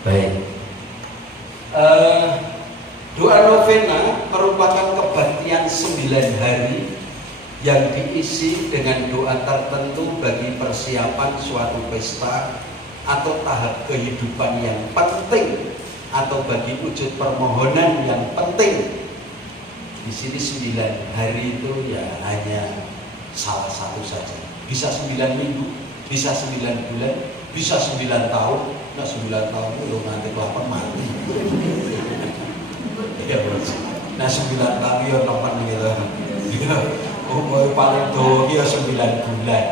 Baik. Doa novena merupakan kebaktian 9 hari yang diisi dengan doa tertentu bagi persiapan suatu pesta atau tahap kehidupan yang penting atau bagi wujud permohonan yang penting. Di sini 9 hari itu ya hanya salah satu saja. Bisa 9 minggu, bisa 9 bulan, bisa 9 tahun. Nah 9 tahun itu nanti kelapan mati. Ya bos. Nah 9 tahun ya teman gitu. Umur paling tua ya 9 bulan.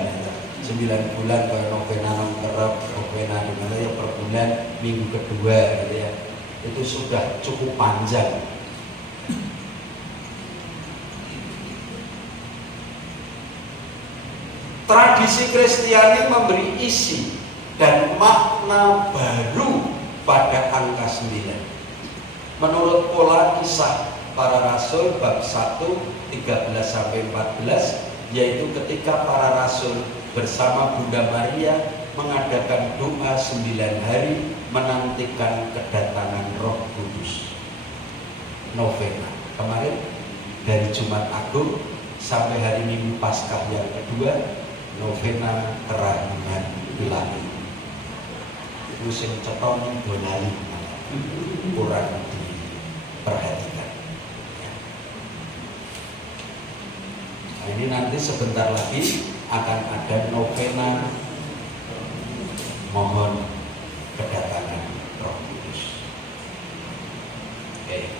9 bulan kalau novena kerap, novena dimana ya per bulan minggu kedua gitu ya. Itu sudah cukup panjang. Tradisi Kristiani memberi isi dan makna baru pada angka 9. Menurut pola kisah para rasul bab 1 13-14, yaitu ketika para rasul bersama Bunda Maria mengadakan doa 9 hari menantikan kedatangan Roh Kudus. Novena kemarin dari Jumat Agung sampai hari Minggu Paskah yang kedua, novena kerahiman ilahi. Musim cetoni bonali kurang diperhatikan. Nah, ini nanti sebentar lagi akan ada novena mohon kedatangan Roh Kudus. Oke.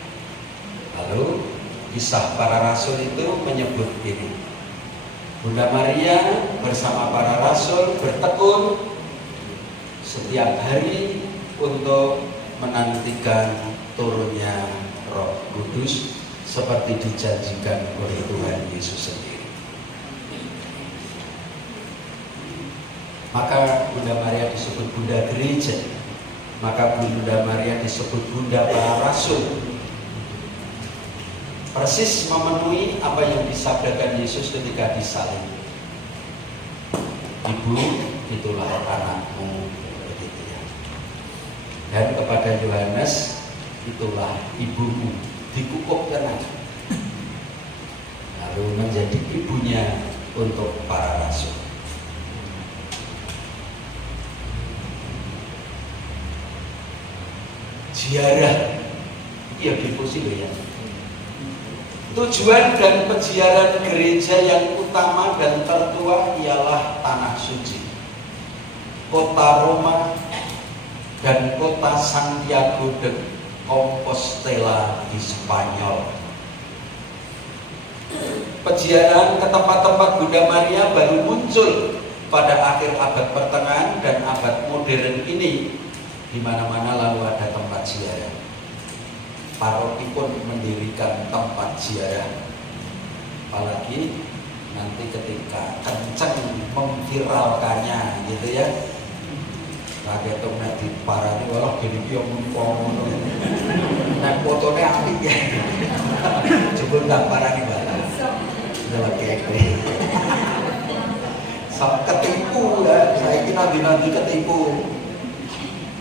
Lalu kisah para rasul itu menyebut ini. Bunda Maria bersama para rasul bertekun setiap hari untuk menantikan turunnya Roh Kudus seperti dijanjikan oleh Tuhan Yesus sendiri. Maka Bunda Maria disebut Bunda Gereja, maka Bunda Maria disebut Bunda para Rasul. Persis memenuhi apa yang disabdakan Yesus ketika disalib. Ibu, itulah anakmu, begitu ya. Dan kepada Yohanes, itulah ibumu, dikukuh tenang. Lalu menjadi ibunya untuk para rasul. Ziarah, iya dipusi loh ya. Tujuan dan peziarah gereja yang utama dan tertua ialah Tanah Suci, kota Roma, dan kota Santiago de Compostela di Spanyol. Peziarahan ke tempat-tempat Bunda Maria baru muncul pada akhir abad pertengahan dan abad modern ini. Di mana-mana lalu ada tempat ziarah. Paroki pun mendirikan tempat ziarah. Apalagi nanti ketika kenceng memviralkannya gitu ya. Kaget tuh nanti parani walau gini yang ngono. Nah fotonya apik ya. Coba nggak parani banget. Udah keke. Sampai ketipu ya. Saya kira nanti ketipu.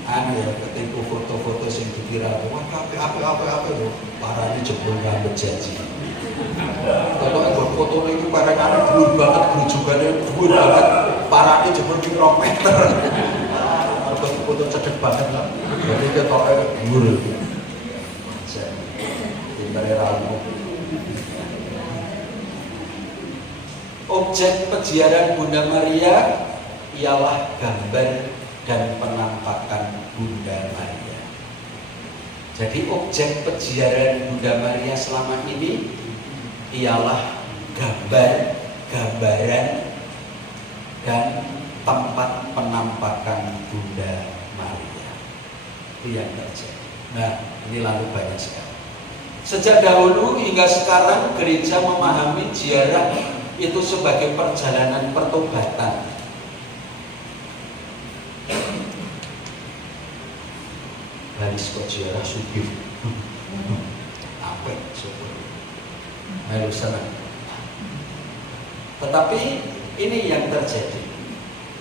Anu ya, ketipu foto-foto yang viral. Wah, apa loh. Parani jebol nggak janji. Kalau yang foto itu parani dulu banget, gerujukannya dulu banget. Parani jebol di meter. Foto cedek banget lah. Jadi dia tau dulu. Pintere ramu. Objek peziarahan Bunda Maria ialah gambar dan penampakan Bunda Maria. Jadi objek peziarahan Bunda Maria selama ini ialah gambar, gambaran, dan tempat penampakan Bunda Maria. Itu yang terjadi. Nah, ini lalu banyak sekali. Sejak dahulu hingga sekarang gereja memahami ziarah itu sebagai perjalanan pertobatan. Garis ziarah sugih. Apa syukur. Melu senang. Tetapi ini yang terjadi.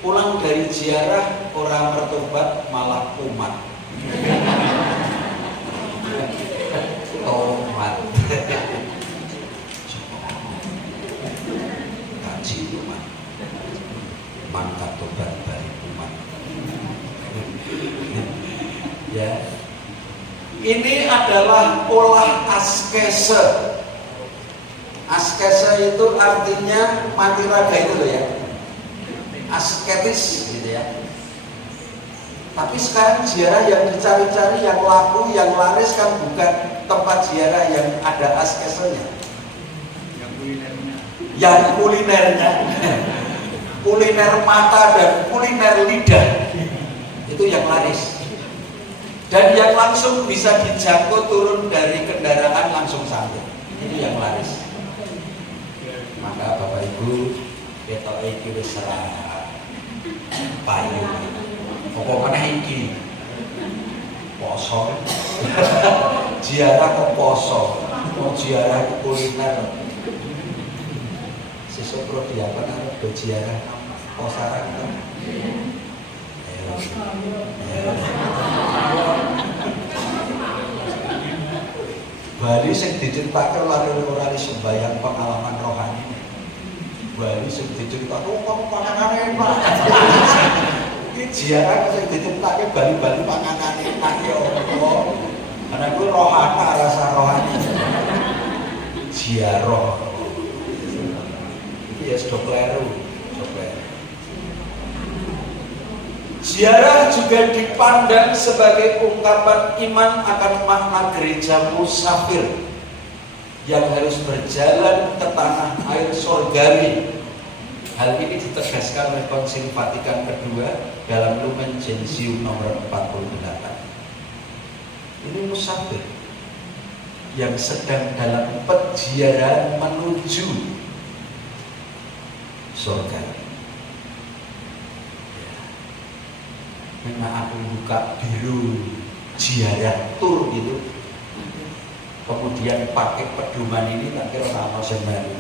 Pulang dari ziarah orang bertobat malah kumat. Tomat. Kaji umat. Mangkat tobat dari umat. Ya. Ini adalah olah askese. Askese itu artinya mati raga itu loh ya. Asketis gitu ya. Tapi sekarang ziarah yang dicari-cari, yang laku, yang laris kan bukan tempat ziarah yang ada askesenya. Yang kulinernya. Kuliner mata dan kuliner lidah. Itu yang laris. Dan yang langsung bisa dijangkau turun dari kendaraan langsung sampai. Itu yang laris. Maka Bapak Ibu, kita iki wis serah payu. Apa meneh iki? Poso. Ziarah kok poso. Mau ziarah kuliner. Sesuk pro diapan arep do ziarah posaran kan. Bali sing diceritake lari ora sembayang pengalaman rohani. Bali sing diceritake kok panganane enak. Iki ziarah sing diceritake Bali-Bali panganane enak ya Allah. Ana kuwi rohana rasa rohani. Ziarah. Iki ya sudah kleru. Ziarah juga dipandang sebagai ungkapan iman akan makna gereja musafir yang harus berjalan ke tanah air surgawi. Hal ini ditegaskan oleh Konsil Vatikan II dalam Lumen Gentium nomor 48. Ini musafir yang sedang dalam perjalanan menuju surga. Memang aku buka biru ziarah tur gitu, kemudian pakai pedoman ini tak kira sama sembahyang.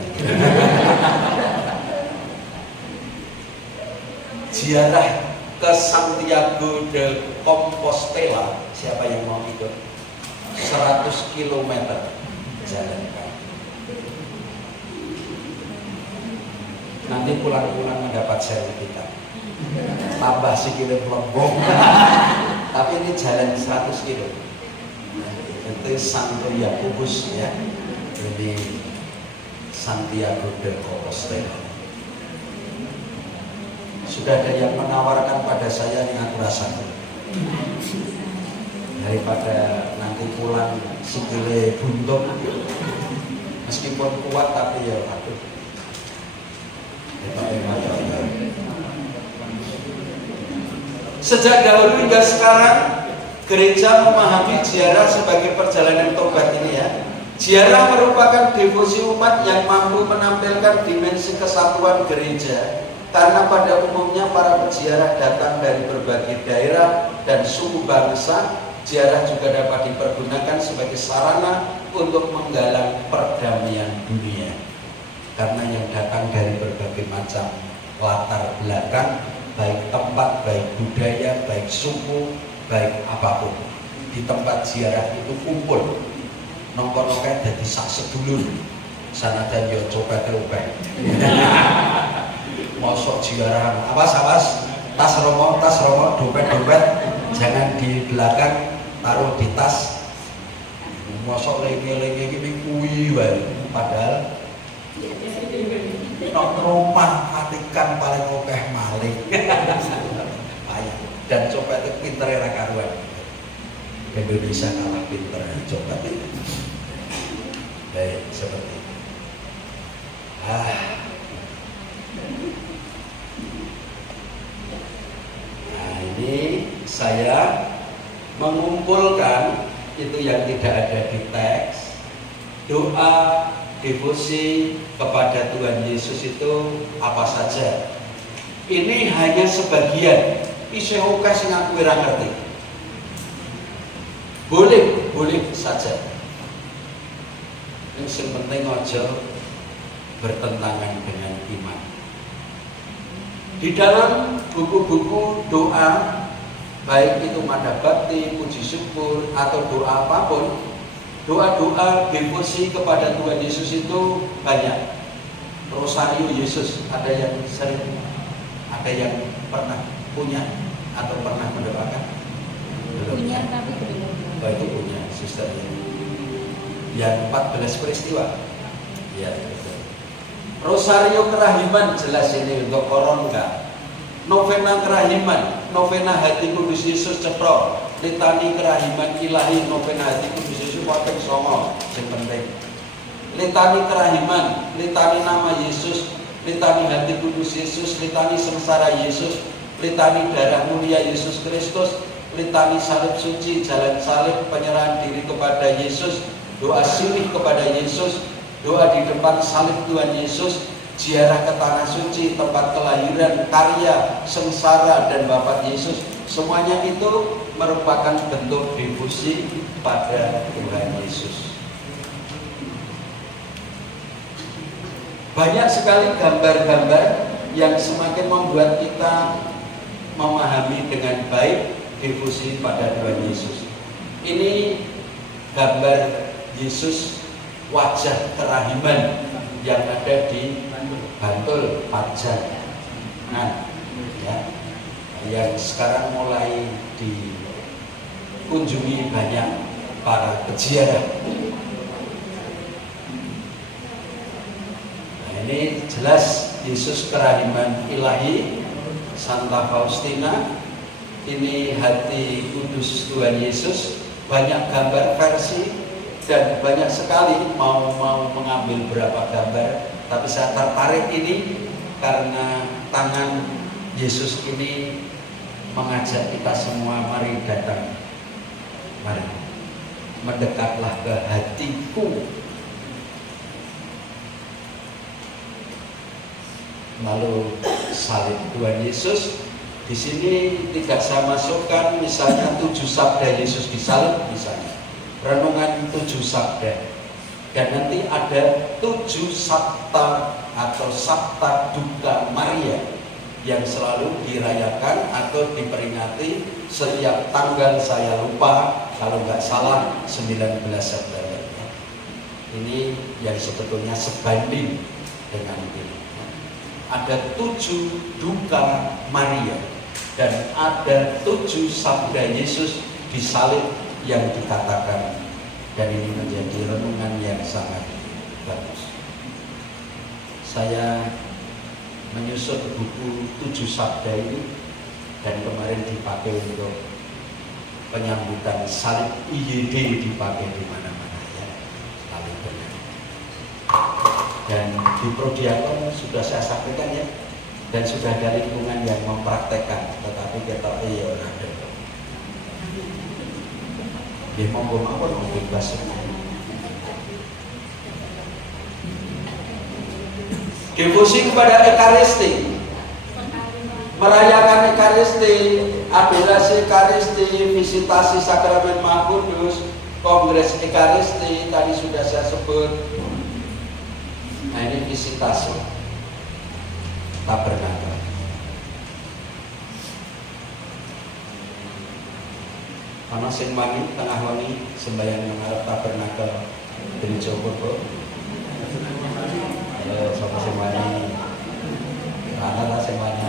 Ziarah ke Santiago de Compostela, siapa yang mau ikut? 100 km jalan kaki. Nanti pulang-pulang mendapat sertifikat. Tambah sikile melembung. Tapi ini jalan 100 kilo. Itu Santiago ya. Jadi Santiago de Compostela. Sudah ada yang menawarkan pada saya yang aku rasakan. Daripada nanti pulang sikile buntung. Meskipun kuat tapi ya aduh. Sejak dahulu hingga sekarang gereja memahami ziarah sebagai perjalanan tobat ini ya. Ziarah merupakan devosi umat yang mampu menampilkan dimensi kesatuan gereja. Karena pada umumnya para peziarah datang dari berbagai daerah dan suku bangsa. Ziarah juga dapat dipergunakan sebagai sarana untuk menggalang perdamaian dunia. Karena yang datang dari berbagai macam latar belakang, baik tempat, baik budaya, baik suku, baik apapun. Di tempat ziarah itu kumpul. Nongkon-nongkon jadi sak sedulur. Sana dan yo coba terubah. Mosok ziarah, awas, tas romo, dompet, jangan di belakang, taruh di tas. Mosok lenge-lenge ini kuwi wae. Padahal nang rumah matikan paling akeh maling. Dan copet itu pinter era karuan. Indonesia kalah pinter copet itu. Baik, seperti itu. Nah, ini saya mengumpulkan itu yang tidak ada di teks. Doa devosi kepada Tuhan Yesus itu apa saja. Ini hanya sebagian. Isih oke sing aku ora ngerti. Boleh saja. Yang penting aja bertentangan dengan iman. Di dalam buku-buku doa baik itu mada bakti, puji syukur, atau doa apapun, doa-doa devosi kepada Tuhan Yesus itu banyak. Rosario Yesus, ada yang sering, ada yang pernah punya atau pernah mendoakan? Punya tapi belum. Oh, itu punya, suster ya. Yang 14 peristiwa. Ya, betul. Rosario Kerahiman jelas ini untuk koron enggak. Novena Kerahiman, novena Hati Kudus Yesus Cetro, litani Kerahiman Ilahi, novena Hati Kudus Yesus Wapen Songo, yang penting. Litani Kerahiman, litani nama Yesus, litani Hati Kudus Yesus, litani sengsara Yesus, litani darah mulia Yesus Kristus, litani salib suci, jalan salib, penyerahan diri kepada Yesus, doa sirih kepada Yesus, doa di depan salib Tuhan Yesus, ziarah ke tanah suci, tempat kelahiran, karya, sengsara, dan wafat Yesus. Semuanya itu merupakan bentuk devosi pada Tuhan Yesus. Banyak sekali gambar-gambar yang semakin membuat kita memahami dengan baik devosi pada Tuhan Yesus. Ini gambar Yesus wajah kerahiman yang ada di Bantul, Pajan. Nah, ya, yang sekarang mulai dikunjungi banyak para peziarah. Nah, ini jelas Yesus Kerahiman Ilahi, Santa Faustina. Ini Hati Kudus Tuhan Yesus. Banyak gambar versi dan banyak sekali mau mengambil berapa gambar. Tapi saya tertarik ini karena tangan Yesus ini mengajak kita semua, mari datang, mari mendekatlah ke hatiku. Lalu salib Tuhan Yesus, di sini tidak saya masukkan misalnya 7 sabda Yesus disalib misalnya, renungan 7 sabda. Dan nanti ada 7 sabta atau sabta duka Maria yang selalu dirayakan atau diperingati setiap tanggal, saya lupa, kalau nggak salah 19 September. Ini yang sebetulnya sebanding dengan ini. Ada 7 duka Maria dan ada 7 sabda Yesus disalib yang dikatakan. Dan ini menjadi renungan yang sangat bagus. Saya menyusun buku 7 sabda ini dan kemarin dipakai untuk penyambutan salib IYD, dipakai di mana-mana ya, sekali benar. Dan di Prodiakon sudah saya sampaikan ya, dan sudah ada lingkungan yang mempraktekkan, tetapi kita ada. Dia monggo mawon bebas. Devosi kepada Ekaristi, merayakan Ekaristi, adorasi Ekaristi, visitasi sakramen Maha Kudus, kongres Ekaristi tadi sudah saya sebut. Nah, ini visitasi tabernakel. Ana sing wani tengah wengi sembahyang nang arep tabernakel Gereja Purba. Ayo sapa sing wani? Ana ta sing wani?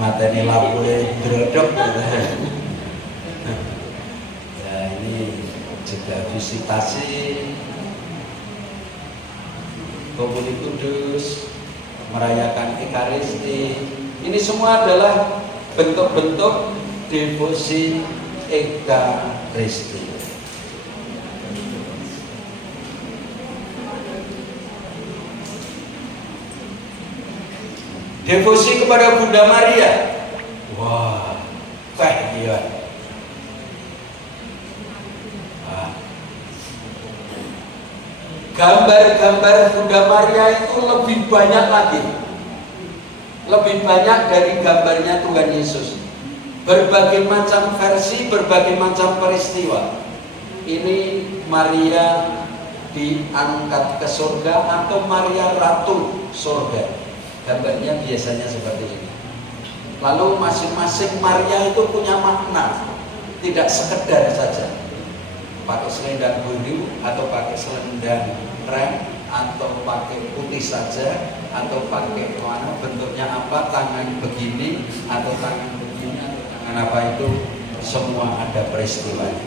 Mateni lampué drodok. Ya ini juga visitasi Komuni Kudus, merayakan Ekaristi. Ini semua adalah bentuk-bentuk devosi Ekaristi. Devosi kepada Bunda Maria. Wah, iya. Gambar-gambar Bunda Maria itu lebih banyak lagi, lebih banyak dari gambarnya Tuhan Yesus. Berbagai macam versi, berbagai macam peristiwa. Ini Maria diangkat ke surga atau Maria Ratu surga. Gambarnya biasanya seperti ini. Lalu masing-masing Maria itu punya makna, tidak sekedar saja pakai selendang biru atau pakai selendang rem atau pakai putih saja atau pakai mana bentuknya apa, tangan begini atau tangan begini atau tangan apa, itu semua ada peristiwanya.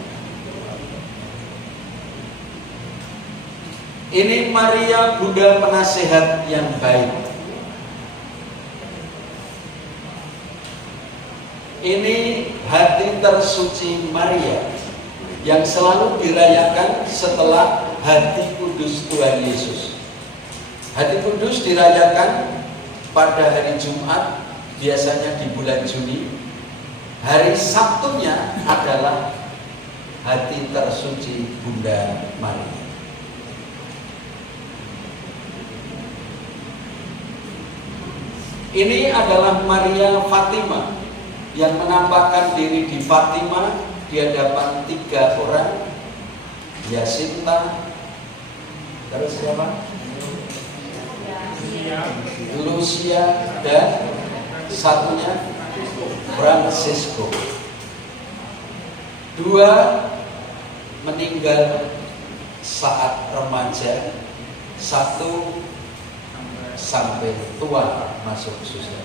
Ini Maria Bunda penasehat yang baik. Ini hati tersuci Maria yang selalu dirayakan setelah hati kudus Tuhan Yesus. Hati kudus dirayakan pada hari Jumat, biasanya di bulan Juni. Hari Sabtunya adalah hati tersuci Bunda Maria. Ini adalah Maria Fatima yang menampakkan diri di Fatima di hadapan 3 orang, Yasinta, terus siapa? Lucia, dan satunya Francisco. 2 meninggal saat remaja, 1 sampai tua masuk surga.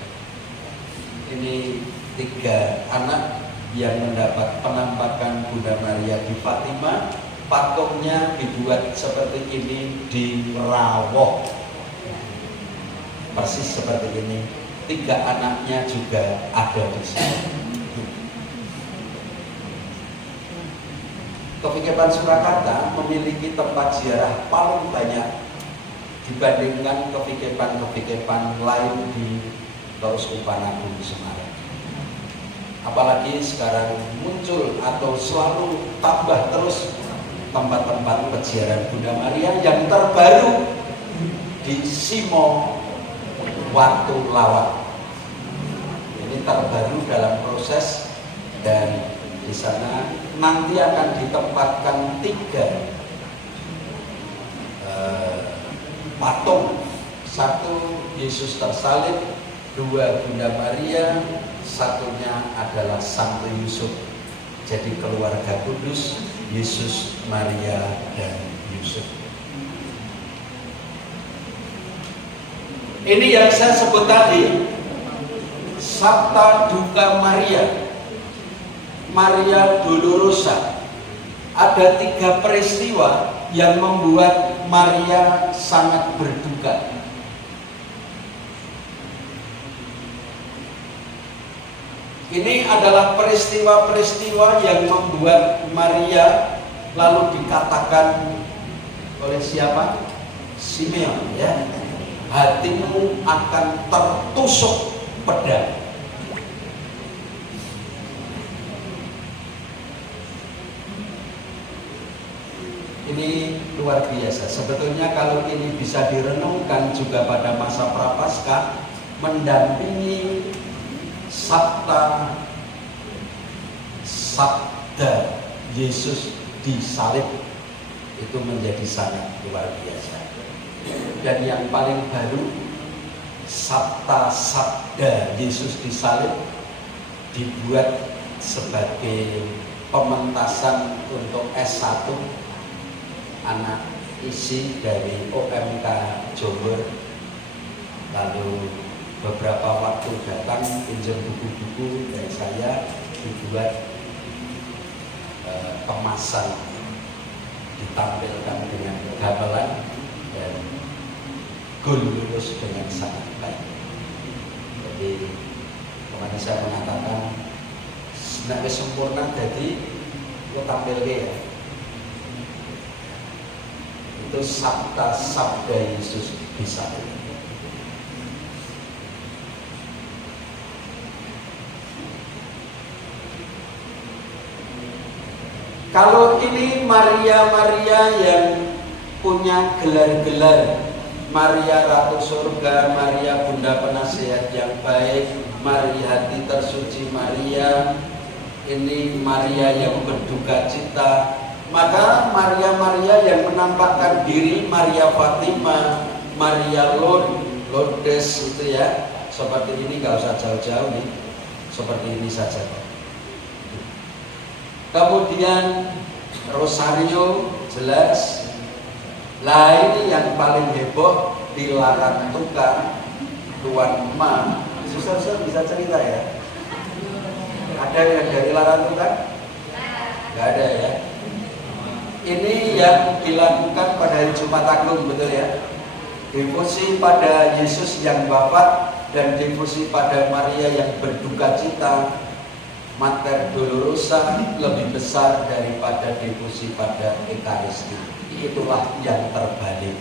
Ini 3 anak yang mendapat penampakan Bunda Maria di Fatima. Patungnya dibuat seperti ini di Rawok, persis seperti ini. 3 anaknya juga ada di sini. Kepikepan Surakarta memiliki tempat ziarah paling banyak dibandingkan kepikepan lain di Keuskupan Agung Semarang. Apalagi sekarang muncul atau selalu tambah terus tempat-tempat peziarahan Bunda Maria. Yang terbaru di Simo Watu Lawak. Ini terbaru dalam proses, dan di sana nanti akan ditempatkan 3 patung. 1 Yesus tersalib, 2 Bunda Maria, 1-nya adalah Santo Yusuf. Jadi keluarga kudus, Yesus, Maria, dan Yusuf. Ini yang saya sebut tadi, Sabta Duka Maria, Maria Dolorosa. Ada 3 peristiwa yang membuat Maria sangat berduka. Ini adalah peristiwa-peristiwa yang membuat Maria lalu dikatakan oleh siapa? Simeon, ya. Hatimu akan tertusuk pedang. Ini luar biasa. Sebetulnya kalau ini bisa direnungkan juga pada masa Prapaskah, mendampingi Sabda Yesus disalib, itu menjadi sangat luar biasa. Dan yang paling baru, Sabda Yesus disalib dibuat sebagai pementasan untuk S1 anak isi dari OMK Jember. Lalu beberapa waktu datang pinjam buku-buku dari saya, dibuat kemasan, ditampilkan dengan gamelan, dan goal lulus dengan sangat baik. Jadi kemarin saya mengatakan sebenarnya sempurna, jadi lo tampil ya. Itu sabda Yesus bisa. Kalau ini Maria yang punya gelar-gelar, Maria Ratu Surga, Maria Bunda Penasehat yang baik, Maria Hati Tersuci Maria, ini Maria yang berduka cita, Maka Maria-Maria yang menampakkan diri, Maria Fatima, Maria Lourdes itu ya, seperti ini, nggak usah jauh-jauh nih, seperti ini saja. Kemudian Rosario jelas. Lah ini yang paling heboh di Larang Tukang, Tuan Ma. Susah-susah bisa cerita ya? Ada yang dari Larang Tukang? Nggak ada ya? Ini yang dilakukan pada hari Jumat Agung, betul ya? Devosi pada Yesus yang wafat dan devosi pada Maria yang berduka cita, Mater Dolorosa lebih besar daripada devosi pada Ekaristi. Itulah yang terbalik.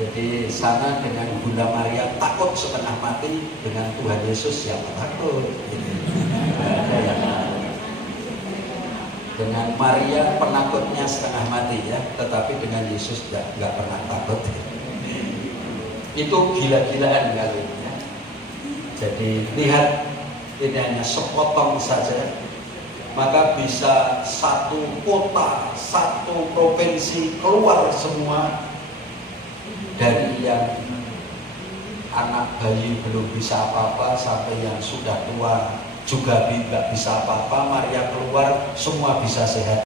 Jadi sana dengan Bunda Maria takut setengah mati, dengan Tuhan Yesus yang takut. Ada yang dengan Maria penakutnya setengah mati ya, tetapi dengan Yesus nggak pernah takut. Itu gila-gilaan kali ini ya. Jadi lihat, ini hanya sepotong saja, maka bisa satu kota, satu provinsi keluar semua, dari yang anak bayi belum bisa apa-apa sampai yang sudah tua juga nggak bisa apa-apa. Maria keluar, semua bisa sehat.